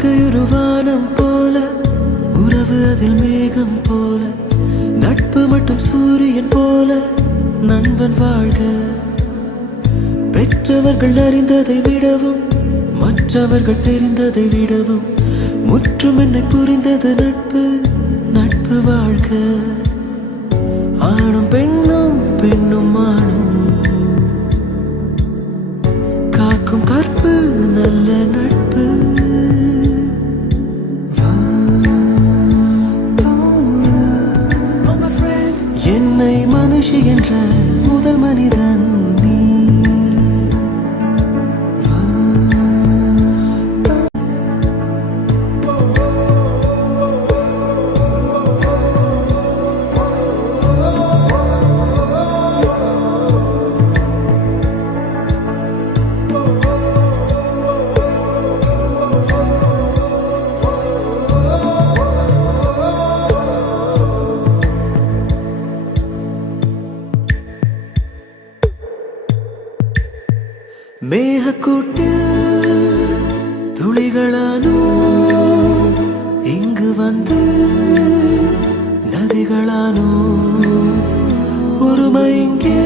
வாழ்க்கை ஒரு வானம் போல, உறவு அதில் மேகம் போல, நட்பு மட்டும் சூரியன் போல, நண்பன் வாழ்க. பெற்றவர்கள் அறிந்ததை விடவும், மற்றவர்கள் தெரிந்ததை விடவும், முற்றும் என்னை புரிந்தது நட்பு. நட்பு வாழ்க. ஆணும் பெண்ணும், பெண்ணும் ஆணும் காக்கும் கற்பு நல்ல நட்பு. என்னை மனுஷி என்ற முதல் மனிதன் நீ. மேகக்கூட்டில் துளிகளானோ இங்கு வந்து நதிகளானோ ஒருமை இங்கே